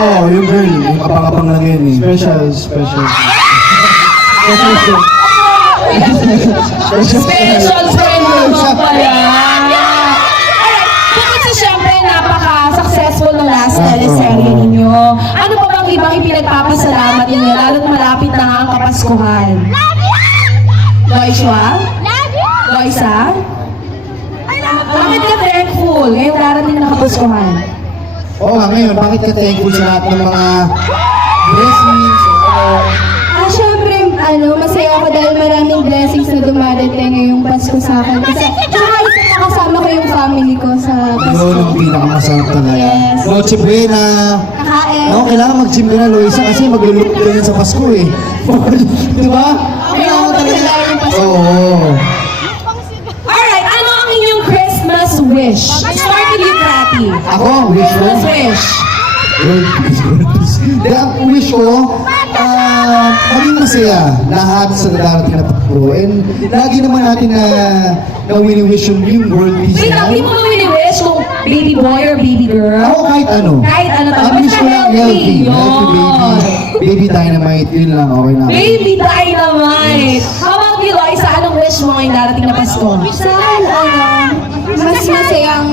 Oo, yung girl, yung kapang-kapang lang yun eh. Special. Special friend mo pala. Bukod sa syempre, napaka-successful ng last teleserye ninyo. Ano pa bang ibang ipinagpapasalamat ninyo, lalo't malapit na nga ang Kapaskuhan? Loisha? Loisa? Bakit ka thankful ngayong darating na Kapaskuhan? Oo nga, ngayon, bakit ka thankful sa lahat ng mga blessings? Syempre, masaya ako dahil maraming blessings na dumadating ngayong Pasko sa akin. Kasi, tsaka isa nakasama ko yung family ko sa Pasko. Yun ang pinakamasarap talaga. Yes. Noche Buena. Kakain. Ako, kailangan mag-gym ka na, Loisa, kasi maglulok ka yan sa Pasko eh. Di ba? Kailangan talaga. Oo. Alright, ano ang inyong Christmas wish? Start with you, Cathy. Ako, wish ko. Christmas wish. Dahil ang wish ko, maging masaya lahat sa darating na Pasko. And lagi naman natin na wini-wish yung world peace. Wait, hindi mo wini-wish kung baby boy or baby girl? Ako kahit ano. Kahit ano talaga. Ang wish ko lang healthy. Yun. Healthy baby. Baby dynamite. Yun lang, okay na. Baby dynamite! How about you, Loisa? Anong wish mo ngayong darating na Pasko? Saan, mas masayang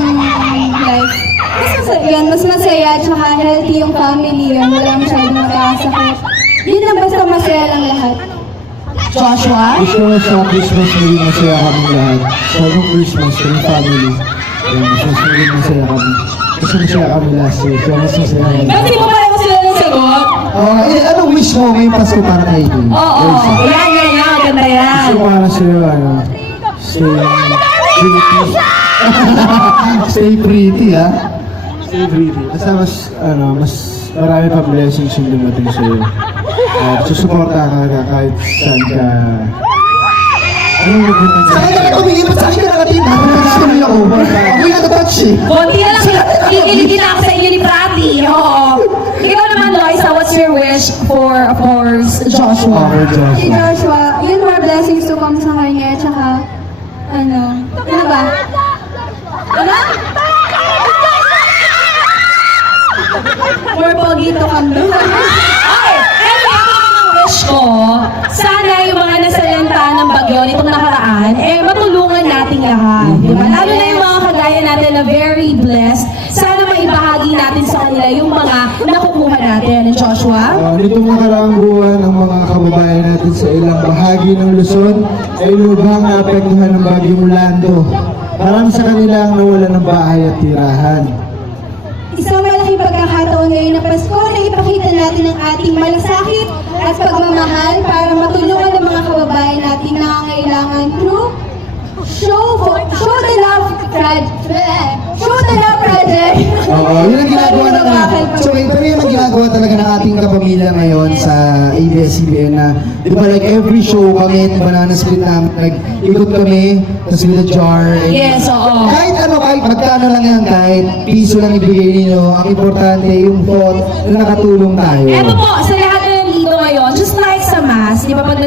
life. Mas masaya, tsaka healthy yung family yan. Wala masyadong nakakasakit. Yun lang, basta masaya lang lahat. Joshua? Wish ko na sa Christmas maging masaya kami lahat. Sa Christmas, yung family. Mas maging masaya kami. Kasi masaya kami last year. Kaya mas masaya kami. Pero hindi mo pareho sila ng sagot? Anong wish mo ngayong Pasko para kay Amy? Oo. Yan. Ganda yan. Gusto ko para sa'yo, Stay pretty, ha? stay pretty. Basta mas marami pa blessings yung dumating sa'yo. Susuporta ka kahit saan ka. Anong magandang Sa akin ka tumingin, ba't sa akin ka nakatina? Tuloy ako. Ako yung nakatouch eh. Konti na lang, kikiligin ako sa inyo ni Prati. Oo. Ikaw naman, Loisa, what's your wish for Joshua? Si Joshua, yun more blessings to come sa kanya, tsaka, ano ba? More pogi to come doon. Okay, anyway, ang wish ko, sana yung mga nasalanta ng bagyo nitong nakaraan, matulungan nating lahat. Diba? Lalo na yung mga kagaya natin na very blessed, sana maibahagi natin sa kanila yung mga nakukuha natin. Joshua? Nitong nakaraang buwan, ang mga kababayan natin sa ilang bahagi ng Luzon ay lubhang naapektuhan ng bagyong Lando. Marami sa kanila ang nawalan ng bahay at tirahan. Isang malaking pagkakataon ngayon na Pasko na ipakita natin ang ating malasakit at pagmamahal para matulungan ang mga kababayan natin na nangangailangan through Show the Love Project. Oo, yun ang ginagawa pero yun ang ginagawa talaga ng ating kapamilya ngayon sa ABS-CBN na, di ba, like every show kami, banana split namin, nag-ikot kami, tapos with a jar. Yes, oo. Kahit magkano lang yan, kahit piso lang ibigay ninyo, ang importante yung thought na nakatulong tayo. Eto po, sa lahat na nandito ngayon, just like sa Mass, di ba pag